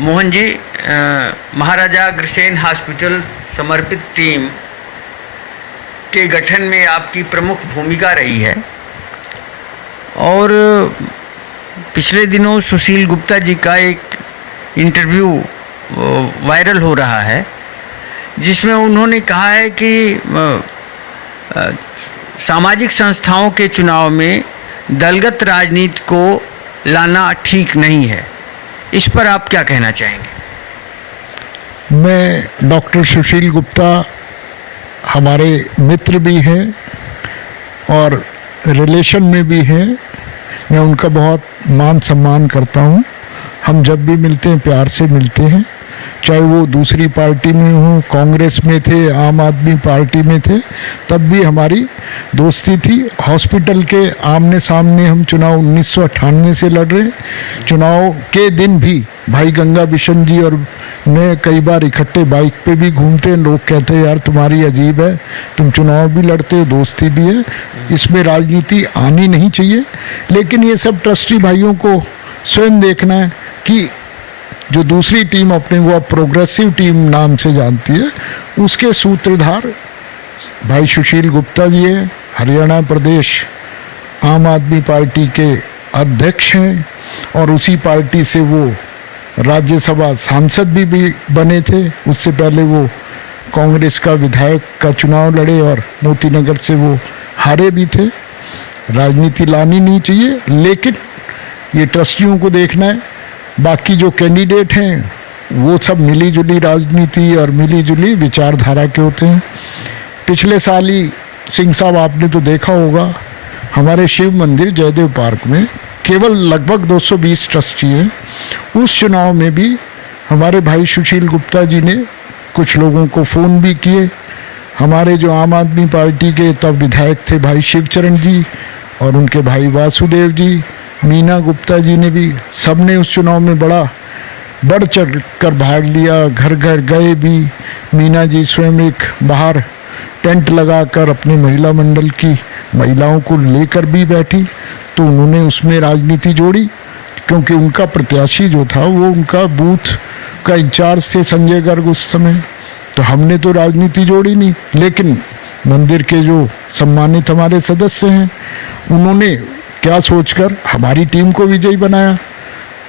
Mohan ji, Maharaja Agrasen hospital समर्पित team के गठन में आपकी प्रमुख भूमिका रही है और पिछले दिनों सुशील गुप्ता जी का एक इंटरव्यू वायरल हो रहा है जिसमें उन्होंने कहा है कि सामाजिक संस्थाओं के चुनाव में दलगत राजनीति को लाना ठीक नहीं है। इस पर आप क्या कहना चाहेंगे? मैं डॉक्टर सुशील गुप्ता हमारे मित्र भी हैं और रिलेशन में भी हैं। मैं उनका बहुत मान सम्मान करता हूं। हम जब भी मिलते हैं प्यार से मिलते हैं, चाहे वो दूसरी पार्टी में हो, कांग्रेस में थे, आम आदमी पार्टी में थे, तब भी हमारी दोस्ती थी। हॉस्पिटल के आमने सामने हम चुनाव 1998 से लड़ रहे हैं। चुनाव के दिन भी भाई गंगा बिशन जी और मैं कई बार इकट्ठे बाइक पे भी घूमते हैं। लोग कहते हैं यार तुम्हारी अजीब है, तुम चुनाव भी लड़ते हो, दोस्ती भी है। इसमें राजनीति आनी नहीं चाहिए, लेकिन ये सब ट्रस्टी भाइयों को स्वयं देखना है कि जो दूसरी टीम अपने वो प्रोग्रेसिव टीम नाम से जानती है, उसके सूत्रधार भाई सुशील गुप्ता जी हैं। हरियाणा प्रदेश आम आदमी पार्टी के अध्यक्ष हैं और उसी पार्टी से वो राज्यसभा सांसद भी बने थे। उससे पहले वो कांग्रेस का विधायक का चुनाव लड़े और मोती नगर से वो हारे भी थे। राजनीति लानी नहीं चाहिए, लेकिन ये ट्रस्टियों को देखना है। बाकी जो कैंडिडेट हैं वो सब मिली जुली राजनीति और मिली जुली विचारधारा के होते हैं। पिछले साल ही सिंह साहब आपने तो देखा होगा, हमारे शिव मंदिर जयदेव पार्क में केवल लगभग 220 ट्रस्टी हैं। उस चुनाव में भी हमारे भाई सुशील गुप्ता जी ने कुछ लोगों को फ़ोन भी किए। हमारे जो आम आदमी पार्टी के तब विधायक थे भाई शिवचरण जी और उनके भाई वासुदेव जी, मीना गुप्ता जी ने भी, सबने उस चुनाव में बड़ा बढ़ चढ़ कर भाग लिया। घर घर गए भी। मीना जी स्वयं एक बाहर टेंट लगाकर अपने महिला मंडल की महिलाओं को लेकर भी बैठी, तो उन्होंने उसमें राजनीति जोड़ी, क्योंकि उनका प्रत्याशी जो था वो उनका बूथ का इंचार्ज थे संजय गर्ग उस समय। तो हमने तो राजनीति जोड़ी नहीं, लेकिन मंदिर के जो सम्मानित हमारे सदस्य हैं उन्होंने क्या सोचकर हमारी टीम को विजयी बनाया।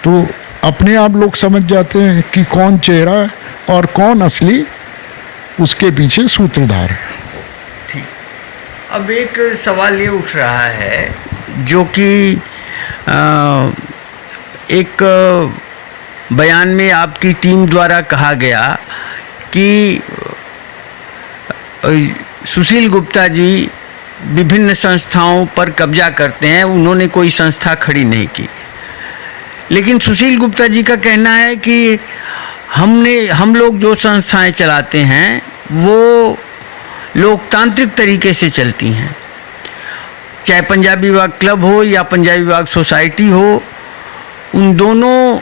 तो अपने आप लोग समझ जाते हैं कि कौन चेहरा है और कौन असली उसके पीछे सूत्रधार है। ठीक। अब एक सवाल ये उठ रहा है जो कि एक बयान में आपकी टीम द्वारा कहा गया कि सुशील गुप्ता जी विभिन्न संस्थाओं पर कब्जा करते हैं, उन्होंने कोई संस्था खड़ी नहीं की। लेकिन सुशील गुप्ता जी का कहना है कि हम लोग जो संस्थाएं चलाते हैं वो लोकतांत्रिक तरीके से चलती हैं, चाहे पंजाबी बाग क्लब हो या पंजाबी बाग सोसाइटी हो, उन दोनों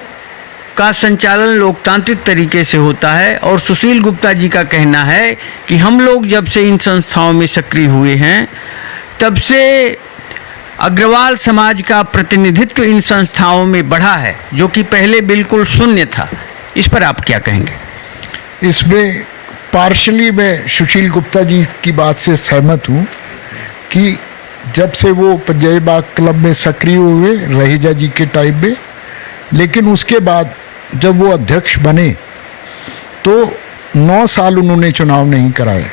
का संचालन लोकतांत्रिक तरीके से होता है। और सुशील गुप्ता जी का कहना है कि हम लोग जब से इन संस्थाओं में सक्रिय हुए हैं तब से अग्रवाल समाज का प्रतिनिधित्व इन संस्थाओं में बढ़ा है, जो कि पहले बिल्कुल शून्य था। इस पर आप क्या कहेंगे? इसमें पार्शली मैं सुशील गुप्ता जी की बात से सहमत हूँ कि जब से वो पंजाबी बाग क्लब में सक्रिय हुए रहेजा जी के टाइम में, लेकिन उसके बाद जब वो अध्यक्ष बने तो 9 साल उन्होंने चुनाव नहीं कराए,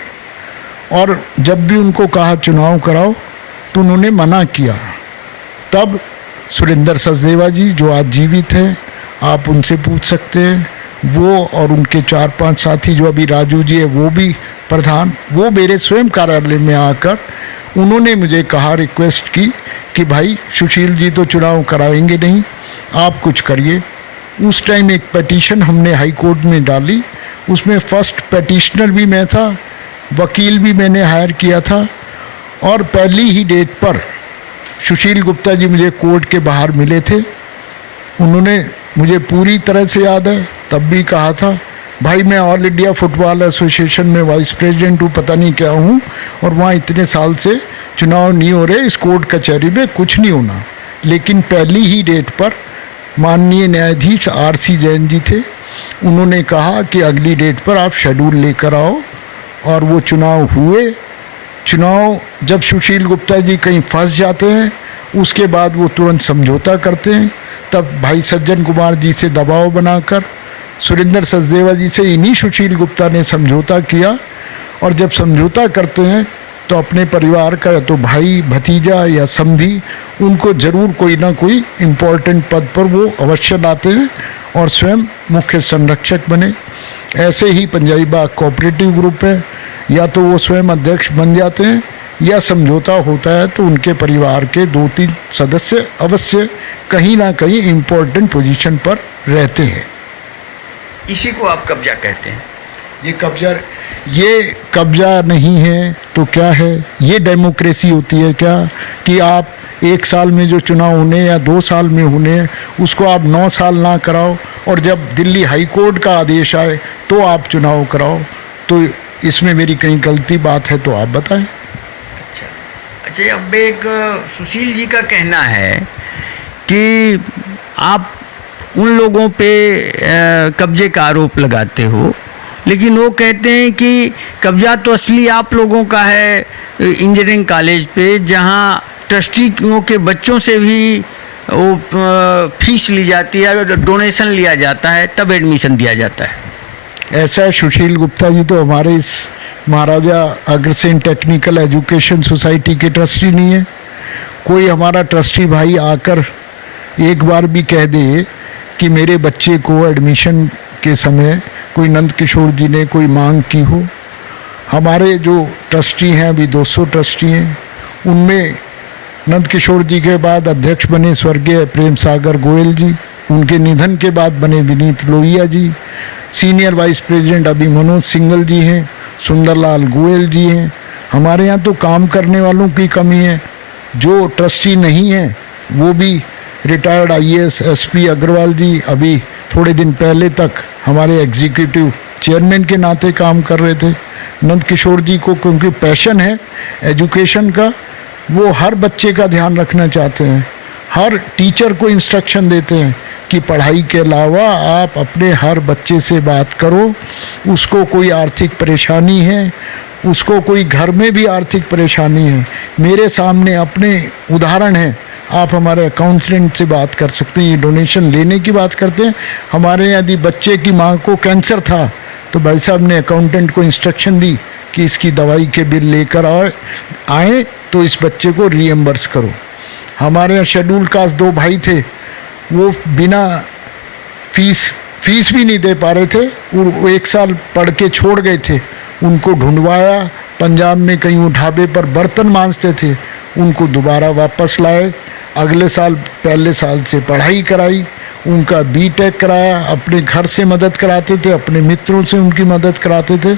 और जब भी उनको कहा चुनाव कराओ तो उन्होंने मना किया। तब सुरेंद्र सचदेवा जी जो आज जीवित हैं, आप उनसे पूछ सकते हैं, वो और उनके 4-5 साथी जो अभी राजू जी है वो भी प्रधान, वो मेरे स्वयं कार्यालय में आकर उन्होंने मुझे कहा, रिक्वेस्ट की कि भाई सुशील जी तो चुनाव कराएंगे नहीं, आप कुछ करिए। उस टाइम एक पिटीशन हमने हाई कोर्ट में डाली, उसमें फर्स्ट पिटिशनर भी मैं था, वकील भी मैंने हायर किया था, और पहली ही डेट पर सुशील गुप्ता जी मुझे कोर्ट के बाहर मिले थे। उन्होंने मुझे पूरी तरह से याद है, तब भी कहा था भाई मैं ऑल इंडिया फुटबॉल एसोसिएशन में वाइस प्रेसिडेंट हूँ, पता नहीं क्या हूँ, और वहाँ इतने साल से चुनाव नहीं हो रहे, इस कोर्ट कचहरी में कुछ नहीं होना। लेकिन पहली ही डेट पर माननीय न्यायाधीश आर.सी. जैन जी थे। उन्होंने कहा कि अगली डेट पर आप शेड्यूल लेकर आओ, और वो चुनाव हुए। चुनाव जब सुशील गुप्ता जी कहीं फंस जाते हैं, उसके बाद वो तुरंत समझौता करते हैं। तब भाई सज्जन कुमार जी से दबाव बनाकर सुरेंद्र सचदेवा जी से इन्हीं सुशील गुप्ता ने समझौता किया, और जब समझौता करते हैं तो अपने परिवार का या तो भाई भतीजा या समधी, उनको ज़रूर कोई ना कोई इम्पोर्टेंट पद पर वो अवश्य लाते हैं और स्वयं मुख्य संरक्षक बने। ऐसे ही पंजाबी बाग कोऑपरेटिव ग्रुप है, या तो वो स्वयं अध्यक्ष बन जाते हैं, या समझौता होता है तो उनके परिवार के 2-3 सदस्य अवश्य कहीं ना कहीं इम्पोर्टेंट पोजीशन पर रहते हैं। इसी को आप कब्जा कहते हैं? ये कब्जा नहीं है तो क्या है? ये डेमोक्रेसी होती है क्या कि आप 1 साल में जो चुनाव होने या 2 साल में होने उसको आप 9 साल ना कराओ, और जब दिल्ली हाई कोर्ट का आदेश आए तो आप चुनाव कराओ? तो इसमें मेरी कहीं गलती बात है तो आप बताएं। अच्छा, अब एक सुशील जी का कहना है कि आप उन लोगों पे कब्जे का आरोप लगाते हो, लेकिन वो कहते हैं कि कब्जा तो असली आप लोगों का है इंजीनियरिंग कॉलेज पे, जहाँ ट्रस्टियों के बच्चों से भी वो फीस ली जाती है, डोनेशन लिया जाता है, तब एडमिशन दिया जाता है। ऐसा है, सुशील गुप्ता जी तो हमारे इस Maharaja Agrasen technical education society के ट्रस्टी नहीं है। कोई हमारा ट्रस्टी भाई आकर एक बार भी कह दे कि मेरे बच्चे को एडमिशन के समय कोई नंद किशोर जी ने कोई मांग की हो। हमारे जो ट्रस्टी हैं, अभी 200 ट्रस्टी हैं, उनमें नंद किशोर जी के बाद अध्यक्ष बने स्वर्गीय प्रेम सागर गोयल जी, उनके निधन के बाद बने Vineet Lohia ji, senior vice president अभी मनोज सिंघल जी हैं, सुंदरलाल गोयल जी हैं। हमारे यहाँ तो काम करने वालों की कमी है। जो ट्रस्टी नहीं हैं वो भी रिटायर्ड IAS SP अग्रवाल जी अभी थोड़े दिन पहले तक हमारे एग्जीक्यूटिव चेयरमैन के नाते काम कर रहे थे। नंद किशोर जी को क्योंकि पैशन है एजुकेशन का, वो हर बच्चे का ध्यान रखना चाहते हैं, हर टीचर को इंस्ट्रक्शन देते हैं कि पढ़ाई के अलावा आप अपने हर बच्चे से बात करो। उसको कोई आर्थिक परेशानी है, उसको कोई घर में भी आर्थिक परेशानी है, मेरे सामने अपने उदाहरण हैं, आप हमारे अकाउंटेंट से बात कर सकते हैं। ये डोनेशन लेने की बात करते हैं। हमारे यदि बच्चे की माँ को कैंसर था तो भाई साहब ने अकाउंटेंट को इंस्ट्रक्शन दी कि इसकी दवाई के बिल लेकर आए तो इस बच्चे को रीएम्बर्स करो। हमारे यहाँ शेड्यूल कास्ट 2 भाई थे, वो बिना फीस भी नहीं दे पा रहे थे, वो 1 साल पढ़ के छोड़ गए थे। उनको ढूंढवाया, पंजाब में कहीं वो ढाबे पर बर्तन मांजते थे, उनको दोबारा वापस लाए। अगले साल पहले साल से पढ़ाई कराई, उनका BTech कराया, अपने घर से मदद कराते थे, अपने मित्रों से उनकी मदद कराते थे।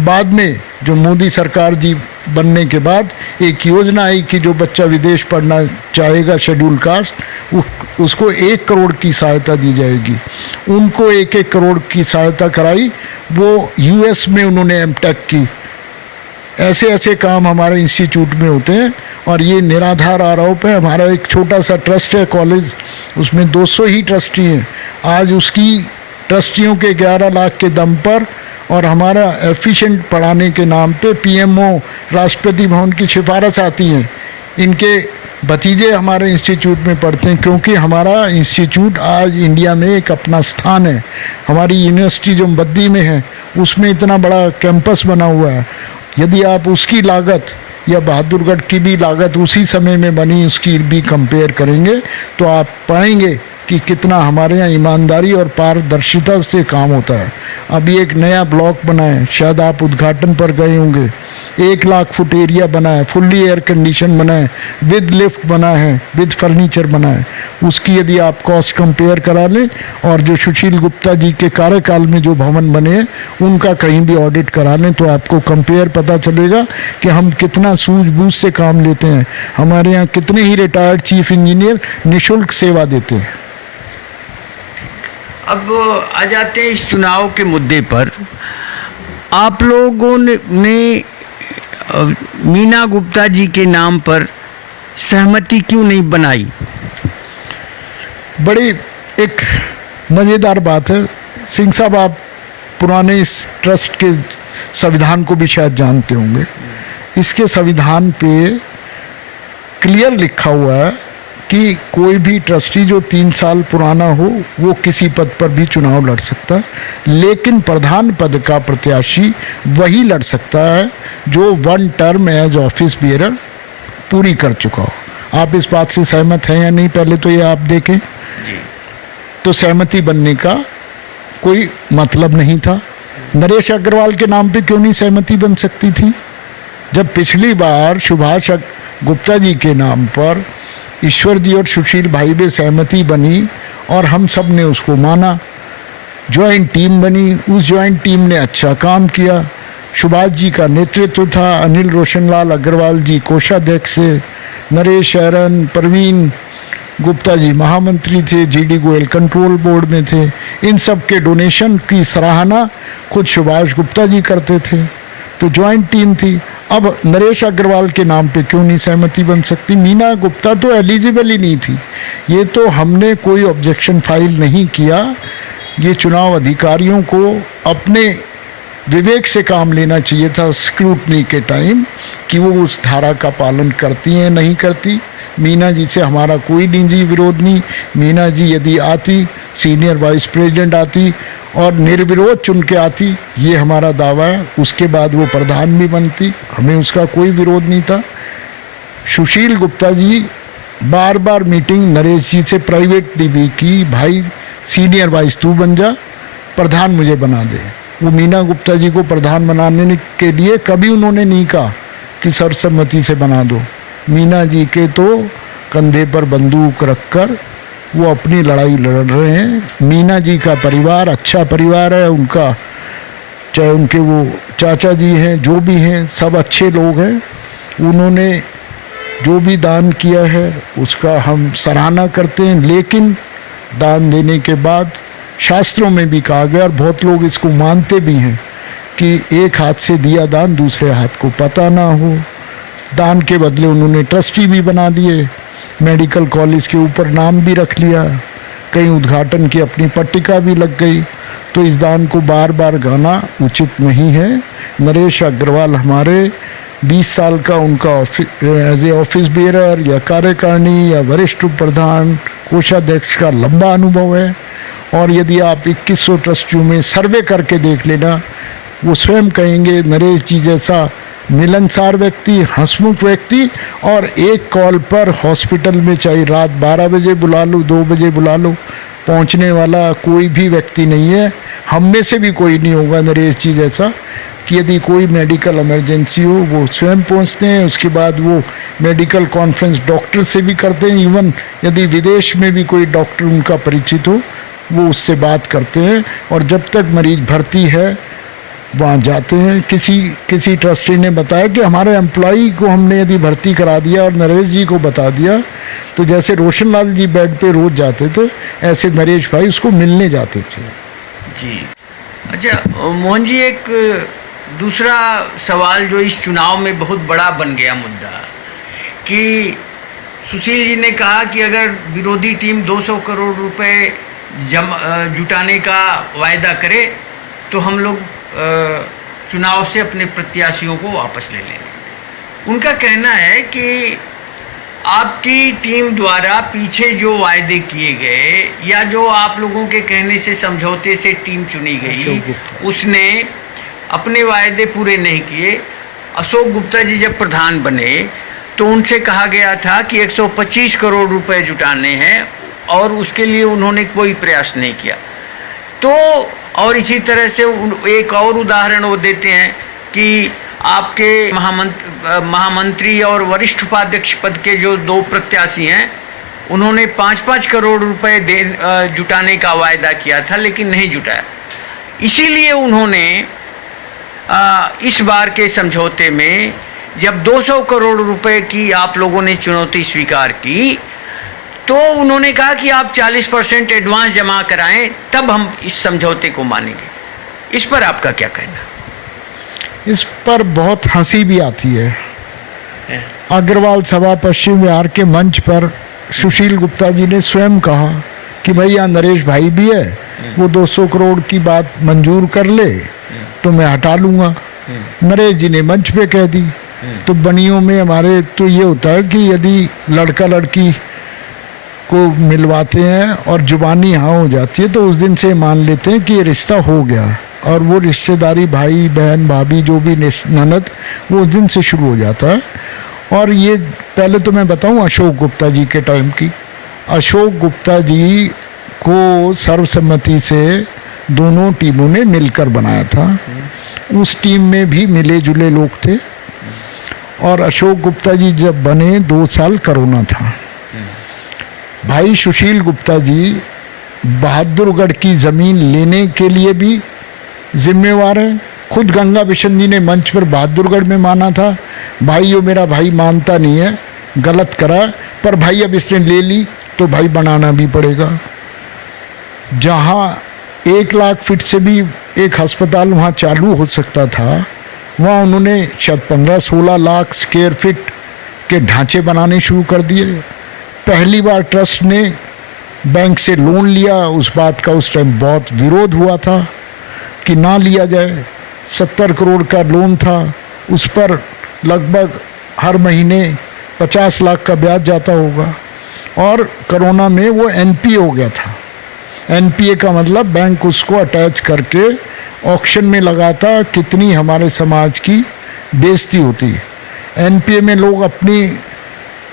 बाद में जो मोदी सरकार जी बनने के बाद एक योजना आई कि जो बच्चा विदेश पढ़ना चाहेगा शेड्यूल कास्ट, उसको 1 करोड़ की सहायता दी जाएगी। उनको 1-1 करोड़ की सहायता कराई, वो US में उन्होंने M.Tech की। ऐसे ऐसे काम हमारे इंस्टीट्यूट में होते हैं, और ये निराधार आरोप है। हमारा एक छोटा सा ट्रस्ट है कॉलेज, उसमें 200 ही ट्रस्टी हैं। आज उसकी ट्रस्टियों के 11 लाख के दम पर और हमारा एफिशिएंट पढ़ाने के नाम पे PMO राष्ट्रपति भवन की सिफारिश आती है। इनके भतीजे हमारे इंस्टीट्यूट में पढ़ते हैं, क्योंकि हमारा इंस्टीट्यूट आज इंडिया में एक अपना स्थान है। हमारी यूनिवर्सिटी जो बद्दी में है उसमें इतना बड़ा कैंपस बना हुआ है। यदि आप उसकी लागत या बहादुरगढ़ की भी लागत उसी समय में बनी उसकी भी कंपेयर करेंगे तो आप पाएंगे कि कितना हमारे यहाँ ईमानदारी और पारदर्शिता से काम होता है। अभी एक नया ब्लॉक बना है, शायद आप उद्घाटन पर गए होंगे। 1 लाख फुट एरिया बना है, फुल्ली एयर कंडीशन बना है, विद लिफ्ट बना है, विद फर्नीचर बना है। उसकी यदि आप कॉस्ट कंपेयर करा लें और जो सुशील गुप्ता जी के कार्यकाल में जो भवन बने हैं उनका कहीं भी ऑडिट करा लें तो आपको कंपेयर पता चलेगा कि हम कितना सूझबूझ से काम लेते हैं। हमारे यहाँ कितने ही रिटायर्ड चीफ इंजीनियर निःशुल्क सेवा देते हैं। अब आ जाते हैं इस चुनाव के मुद्दे पर। आप लोगों ने मीना गुप्ता जी के नाम पर सहमति क्यों नहीं बनाई? बड़ी एक मज़ेदार बात है सिंह साहब, आप पुराने इस ट्रस्ट के संविधान को भी शायद जानते होंगे। इसके संविधान पे क्लियर लिखा हुआ है कि कोई भी ट्रस्टी जो 3 साल पुराना हो वो किसी पद पर भी चुनाव लड़ सकता है, लेकिन प्रधान पद का प्रत्याशी वही लड़ सकता है जो 1 टर्म एज ऑफिस बियरर पूरी कर चुका हो। आप इस बात से सहमत हैं या नहीं, पहले तो ये आप देखें। तो सहमति बनने का कोई मतलब नहीं था। नरेश अग्रवाल के नाम पे क्यों नहीं सहमति बन सकती थी? जब पिछली बार सुभाष गुप्ता जी के नाम पर ईश्वर जी और सुशील भाई में सहमति बनी और हम सब ने उसको माना, ज्वाइंट टीम बनी, उस ज्वाइंट टीम ने अच्छा काम किया, सुभाष जी का नेतृत्व था, अनिल रोशनलाल अग्रवाल जी कोषाध्यक्ष से, नरेश शरण, प्रवीण गुप्ता जी महामंत्री थे, जीडी गोयल कंट्रोल बोर्ड में थे। इन सब के डोनेशन की सराहना खुद सुभाष गुप्ता जी करते थे, तो ज्वाइंट टीम थी। अब नरेश अग्रवाल के नाम पे क्यों नहीं सहमति बन सकती? मीना गुप्ता तो एलिजिबल ही नहीं थी। ये तो हमने कोई ऑब्जेक्शन फाइल नहीं किया। ये चुनाव अधिकारियों को अपने विवेक से काम लेना चाहिए था स्क्रूटनी के टाइम कि वो उस धारा का पालन करती हैं नहीं करती। मीना जी से हमारा कोई निजी विरोध नहीं। मीना जी यदि आती, सीनियर वाइस प्रेसिडेंट आती और निर्विरोध चुन के आती, ये हमारा दावा है, उसके बाद वो प्रधान भी बनती, हमें उसका कोई विरोध नहीं था। सुशील गुप्ता जी बार बार मीटिंग नरेश जी से प्राइवेटली भी की, भाई सीनियर वाइस तू बन जा, प्रधान मुझे बना दे। वो मीना गुप्ता जी को प्रधान बनाने के लिए कभी उन्होंने नहीं कहा कि सर्वसम्मति से बना दो। मीना जी के तो कंधे पर बंदूक रखकर वो अपनी लड़ाई लड़ रहे हैं। मीना जी का परिवार अच्छा परिवार है उनका, चाहे उनके वो चाचा जी हैं, जो भी हैं, सब अच्छे लोग हैं। उन्होंने जो भी दान किया है उसका हम सराहना करते हैं, लेकिन दान देने के बाद शास्त्रों में भी कहा गया और बहुत लोग इसको मानते भी हैं कि एक हाथ से दिया दान दूसरे हाथ को पता ना हो। दान के बदले उन्होंने ट्रस्टी भी बना लिए, मेडिकल कॉलेज के ऊपर नाम भी रख लिया, कहीं उद्घाटन की अपनी पट्टिका भी लग गई। तो इस दान को बार बार गाना उचित नहीं है। नरेश अग्रवाल हमारे 20 साल का उनका एज ए ऑफिस बेरर या कार्यकारिणी या वरिष्ठ प्रधान कोषाध्यक्ष का लंबा अनुभव है। और यदि आप 2100 ट्रस्टियों में सर्वे करके देख लेना, वो स्वयं कहेंगे नरेश जी जैसा मिलनसार व्यक्ति, हंसमुख व्यक्ति, और एक कॉल पर हॉस्पिटल में चाहे रात 12 बजे बुला लो, 2 बजे बुला लो, पहुंचने वाला कोई भी व्यक्ति नहीं है। हम में से भी कोई नहीं होगा नरेश जी जैसा कि यदि कोई मेडिकल इमरजेंसी हो वो स्वयं पहुंचते हैं। उसके बाद वो मेडिकल कॉन्फ्रेंस डॉक्टर से भी करते हैं। इवन यदि विदेश में भी कोई डॉक्टर उनका परिचित हो वो उससे बात करते हैं, और जब तक मरीज भर्ती है वहाँ जाते हैं। किसी ट्रस्टी ने बताया कि हमारे एम्प्लॉई को हमने यदि भर्ती करा दिया और नरेश जी को बता दिया तो जैसे रोशनलाल जी बेड पे रोज जाते थे ऐसे नरेश भाई उसको मिलने जाते थे। जी अच्छा मोहन जी, एक दूसरा सवाल जो इस चुनाव में बहुत बड़ा बन गया मुद्दा कि सुशील जी ने कहा कि अगर विरोधी टीम 200 करोड़ रुपए जुटाने का वायदा करे तो हम लोग चुनाव से अपने प्रत्याशियों को वापस ले लेंगे। उनका कहना है कि आपकी टीम द्वारा पीछे जो वायदे किए गए या जो आप लोगों के कहने से समझौते से टीम चुनी गई उसने अपने वायदे पूरे नहीं किए। अशोक गुप्ता जी जब प्रधान बने तो उनसे कहा गया था कि 125 करोड़ रुपए जुटाने हैं और उसके लिए उन्होंने कोई प्रयास नहीं किया। तो और इसी तरह से एक और उदाहरण वो देते हैं कि आपके महामंत्री और वरिष्ठ उपाध्यक्ष पद के जो 2 प्रत्याशी हैं उन्होंने 5-5 करोड़ रुपए जुटाने का वायदा किया था लेकिन नहीं जुटाया। इसीलिए उन्होंने इस बार के समझौते में जब 200 करोड़ रुपए की आप लोगों ने चुनौती स्वीकार की तो उन्होंने कहा कि आप 40% एडवांस जमा कराएं तब हम इस समझौते को मानेंगे। इस पर आपका क्या कहना? इस पर बहुत हंसी भी आती है। अग्रवाल सभा पश्चिम बिहार के मंच पर सुशील गुप्ता जी ने स्वयं कहा कि भाई यहाँ नरेश भाई भी है, वो 200 करोड़ की बात मंजूर कर ले तो मैं हटा लूँगा। नरेश जी ने मंच पे कह दी। तो बनियों में हमारे तो ये होता है कि यदि लड़का लड़की को मिलवाते हैं और जुबानी हाँ हो जाती है तो उस दिन से मान लेते हैं कि ये रिश्ता हो गया, और वो रिश्तेदारी भाई बहन भाभी जो भी ननद वो उस दिन से शुरू हो जाता है। और ये पहले तो मैं बताऊं अशोक गुप्ता जी के टाइम की। अशोक गुप्ता जी को सर्वसम्मति से दोनों टीमों ने मिलकर बनाया था। उस टीम में भी मिले जुले लोग थे। और अशोक गुप्ता जी जब बने 2 साल कोरोना था। भाई सुशील गुप्ता जी बहादुरगढ़ की ज़मीन लेने के लिए भी जिम्मेवार है। खुद गंगा बिशन जी ने मंच पर बहादुरगढ़ में माना था, भाई यो मेरा भाई मानता नहीं है, गलत करा, पर भाई अब इसने ले ली तो भाई बनाना भी पड़ेगा। जहाँ 1 लाख फीट से भी एक अस्पताल वहाँ चालू हो सकता था, वहाँ उन्होंने शायद 15-16 लाख स्क्वायर फीट के ढांचे बनाने शुरू कर दिए। पहली बार ट्रस्ट ने बैंक से लोन लिया। उस बात का उस टाइम बहुत विरोध हुआ था कि ना लिया जाए। 70 करोड़ का लोन था, उस पर लगभग हर महीने 50 लाख का ब्याज जाता होगा। और कोरोना में वो एनपीए हो गया था। एनपीए का मतलब बैंक उसको अटैच करके ऑक्शन में लगाता, कितनी हमारे समाज की बेइज्जती होती है। एनपीए में लोग अपनी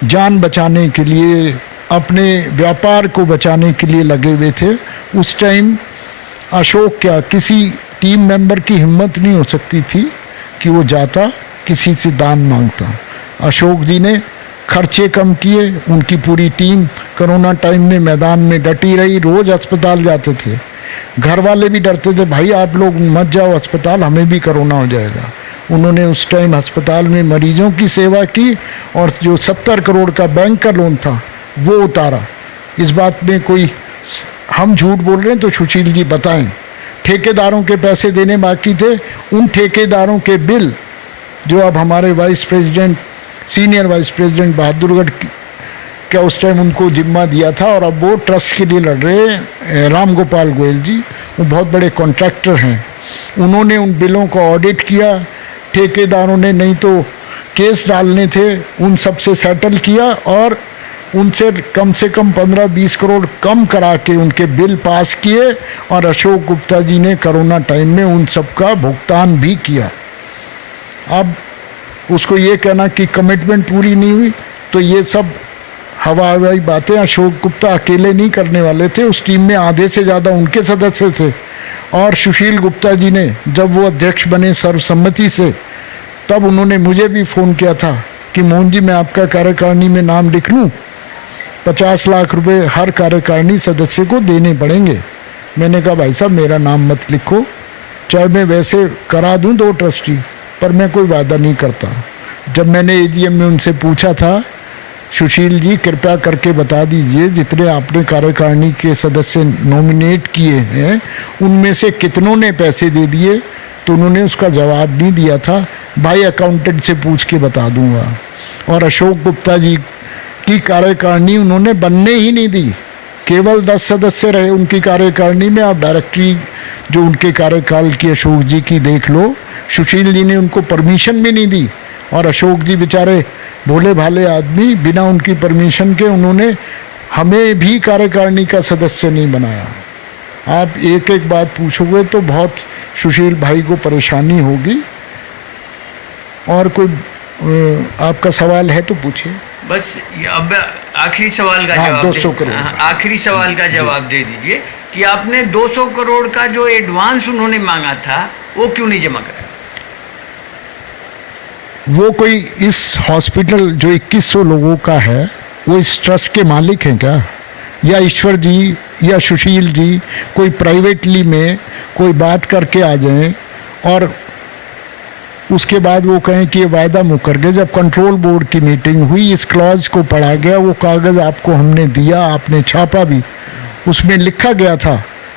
जान बचाने के लिए, अपने व्यापार को बचाने के लिए लगे हुए थे। उस टाइम अशोक क्या किसी टीम मेंबर की हिम्मत नहीं हो सकती थी कि वो जाता किसी से दान मांगता। अशोक जी ने खर्चे कम किए, उनकी पूरी टीम कोरोना टाइम में मैदान में डटी रही, रोज़ अस्पताल जाते थे। घर वाले भी डरते थे, भाई आप लोग मत जाओ अस्पताल, हमें भी कोरोना हो जाएगा। उन्होंने उस टाइम अस्पताल में मरीजों की सेवा की और जो 70 करोड़ का बैंक का लोन था वो उतारा। इस बात में कोई हम झूठ बोल रहे हैं तो सुशील जी बताएं। ठेकेदारों के पैसे देने बाकी थे, उन ठेकेदारों के बिल जो अब हमारे vice president, senior vice president Bahadurgarh का उस टाइम उनको जिम्मा दिया था और अब वो ट्रस्ट के लिए लड़ रहे हैं, राम गोपाल गोयल जी, वो बहुत बड़े कॉन्ट्रैक्टर हैं। उन्होंने उन बिलों को ऑडिट किया। ठेकेदारों ने नहीं तो केस डालने थे, उन सब से सेटल किया और उनसे कम से कम 15-20 करोड़ कम करा के उनके बिल पास किए। और अशोक गुप्ता जी ने कोरोना टाइम में उन सब का भुगतान भी किया। अब उसको ये कहना कि कमिटमेंट पूरी नहीं हुई तो ये सब हवाई बातें। अशोक गुप्ता अकेले नहीं करने वाले थे, उस टीम में आधे से ज़्यादा उनके सदस्य थे। और सुशील गुप्ता जी ने जब वो अध्यक्ष बने सर्वसम्मति से, तब उन्होंने मुझे भी फ़ोन किया था कि मोहन जी मैं आपका कार्यकारिणी में नाम लिख लूँ, 50 लाख रुपए हर कार्यकारिणी सदस्य को देने पड़ेंगे। मैंने कहा भाई साहब मेरा नाम मत लिखो, चाहे मैं वैसे करा दूँ 2 ट्रस्टी, पर मैं कोई वादा नहीं करता। जब मैंने एजीएम में उनसे पूछा था, सुशील जी कृपया करके बता दीजिए जितने आपने कार्यकारिणी के सदस्य नॉमिनेट किए हैं उनमें से कितनों ने पैसे दे दिए, तो उन्होंने उसका जवाब नहीं दिया था, भाई अकाउंटेंट से पूछ के बता दूंगा। और अशोक गुप्ता जी की कार्यकारिणी उन्होंने बनने ही नहीं दी, केवल 10 सदस्य रहे उनकी कार्यकारिणी में। आप डायरेक्टरी जो उनके कार्यकाल की अशोक जी की देख लो, सुशील जी ने उनको परमिशन भी नहीं दी। और अशोक जी बेचारे भोले भाले आदमी, बिना उनकी परमिशन के उन्होंने हमें भी कार्यकारिणी का सदस्य नहीं बनाया। आप एक एक बात पूछोगे तो बहुत सुशील भाई को परेशानी होगी। और कोई आपका सवाल है तो पूछिए। बस अब आखिरी सवाल का जवाब 200 करोड़ आखिरी सवाल का जवाब दे दीजिए कि आपने 200 करोड़ का जो एडवांस उन्होंने मांगा था वो क्यों नहीं जमा कराया? वो कोई इस हॉस्पिटल जो 2100 लोगों का है वो इस ट्रस्ट के मालिक हैं क्या? या ईश्वर जी या सुशील जी कोई प्राइवेटली में कोई बात करके आ जाएं और उसके बाद वो कहें कि ये वायदा मुकर गए। जब कंट्रोल बोर्ड की मीटिंग हुई, इस क्लॉज को पढ़ा गया, वो कागज़ आपको हमने दिया, आपने छापा भी, उसमें लिखा गया था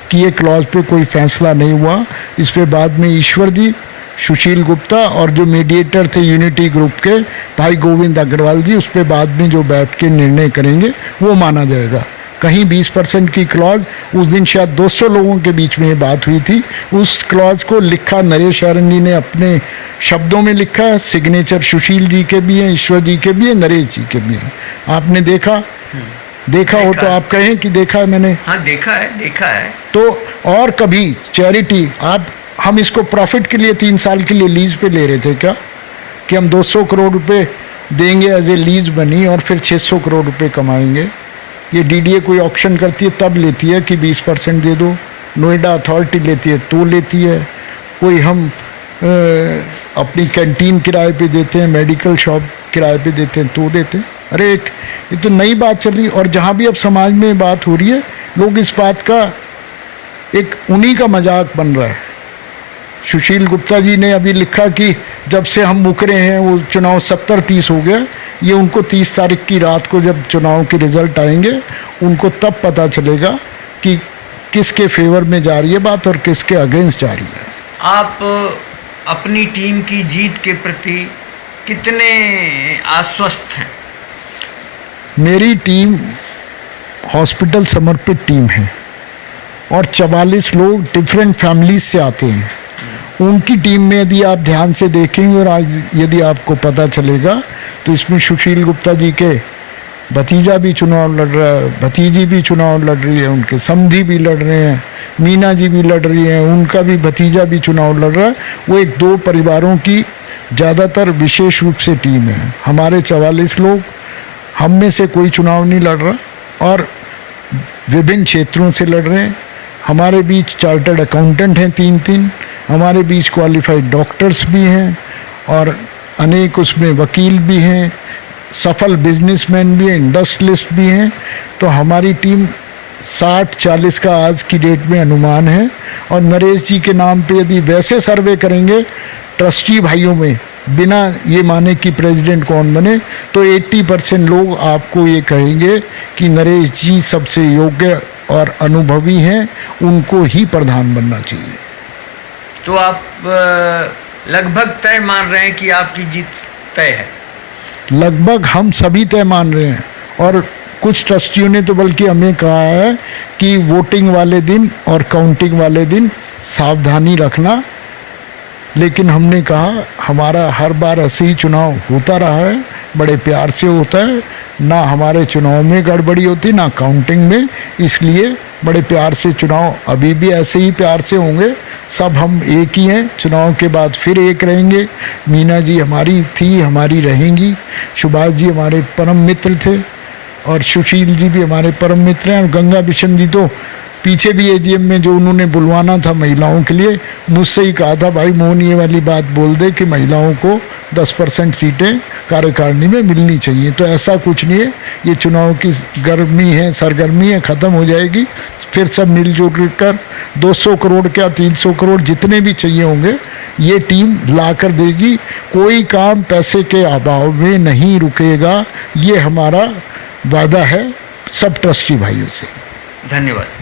कि ये क्लॉज पे कोई फैसला नहीं हुआ। इस पे बाद में ईश्वर जी, सुशील गुप्ता और जो मीडिएटर थे यूनिटी ग्रुप के भाई गोविंद अग्रवाल जी, उस पर बाद में जो बैठ के निर्णय करेंगे वो माना जाएगा। कहीं 20% की क्लॉज, उस दिन शायद 200 लोगों के बीच में ये बात हुई थी, उस क्लॉज को लिखा नरेश शरण जी ने अपने शब्दों में लिखा है। सिग्नेचर सुशील जी के भी हैं, ईश्वर जी के भी हैं, नरेश जी के भी हैं। आपने देखा हो तो आप कहें कि देखा है मैंने। हाँ, देखा है। तो और कभी चैरिटी, हम इसको प्रॉफिट के लिए 3 साल के लिए लीज पे ले रहे थे क्या, कि हम 200 करोड़ रुपए देंगे एज ए लीज बनी और फिर 600 करोड़ रुपए कमाएंगे। ये डीडीए कोई ऑक्शन करती है तब लेती है कि 20% दे दो, नोएडा अथॉरिटी लेती है तो लेती है, कोई हम अपनी कैंटीन किराए पे देते हैं, मेडिकल शॉप किराए पे देते हैं तो देते हैं। अरे ये तो नई बात चल रही, और जहाँ भी अब समाज में बात हो रही है, लोग इस बात का एक उन्हीं का मजाक बन रहा है। सुशील गुप्ता जी ने अभी लिखा कि जब से हम मुकरे हैं वो चुनाव 70-30 हो गया। ये उनको 30 तारीख की रात को जब चुनाव के रिजल्ट आएंगे, उनको तब पता चलेगा कि किसके फेवर में जा रही है बात और किसके अगेंस्ट जा रही है। आप अपनी टीम की जीत के प्रति कितने आश्वस्त हैं? मेरी टीम हॉस्पिटल समर्पित टीम है और 44 लोग डिफरेंट फैमिलीज से आते हैं। उनकी टीम में यदि आप ध्यान से देखेंगे और आज यदि आपको पता चलेगा तो इसमें सुशील गुप्ता जी के भतीजा भी चुनाव लड़ रहा है, भतीजी भी चुनाव लड़ रही है, उनके समधी भी लड़ रहे हैं, मीना जी भी लड़ रही हैं, उनका भी भतीजा भी चुनाव लड़ रहा है। वो 1-2 परिवारों की ज़्यादातर विशेष रूप से टीम है। हमारे 44 लोग, हम में से कोई चुनाव नहीं लड़ रहा और विभिन्न क्षेत्रों से लड़ रहे हैं। हमारे बीच चार्टर्ड अकाउंटेंट हैं 3-3, हमारे बीच क्वालिफाइड डॉक्टर्स भी हैं और अनेक उसमें वकील भी हैं, सफल बिजनेसमैन भी हैं, इंडस्ट्रियलिस्ट भी हैं। तो हमारी टीम 60-40 का आज की डेट में अनुमान है। और नरेश जी के नाम पे यदि वैसे सर्वे करेंगे ट्रस्टी भाइयों में, बिना ये माने कि प्रेसिडेंट कौन बने, तो 80% लोग आपको ये कहेंगे कि नरेश जी सबसे योग्य और अनुभवी हैं, उनको ही प्रधान बनना चाहिए। तो आप लगभग तय मान रहे हैं कि आपकी जीत तय है? लगभग हम सभी तय मान रहे हैं और कुछ ट्रस्टियों ने तो बल्कि हमें कहा है कि वोटिंग वाले दिन और काउंटिंग वाले दिन सावधानी रखना। लेकिन हमने कहा हमारा हर बार ऐसे ही चुनाव होता रहा है, बड़े प्यार से होता है, ना हमारे चुनाव में गड़बड़ी होती ना काउंटिंग में, इसलिए बड़े प्यार से चुनाव अभी भी ऐसे ही प्यार से होंगे। सब हम एक ही हैं, चुनाव के बाद फिर एक रहेंगे। मीना जी हमारी थी, हमारी रहेंगी, सुभाष जी हमारे परम मित्र थे और सुशील जी भी हमारे परम मित्र हैं। और गंगा बिशन जी तो पीछे भी एजीएम में जो उन्होंने बुलवाना था महिलाओं के लिए, मुझसे ही कहा था भाई मोहन ये वाली बात बोल दे कि महिलाओं को 10% सीटें कार्यकारिणी में मिलनी चाहिए। तो ऐसा कुछ नहीं है, ये चुनाव की गर्मी है, सरगर्मी है, ख़त्म हो जाएगी। फिर सब मिलजुल कर 200 करोड़ क्या 300 करोड़ जितने भी चाहिए होंगे ये टीम ला कर देगी। कोई काम पैसे के अभाव में नहीं रुकेगा, ये हमारा वादा है सब ट्रस्टी भाइयों से। धन्यवाद।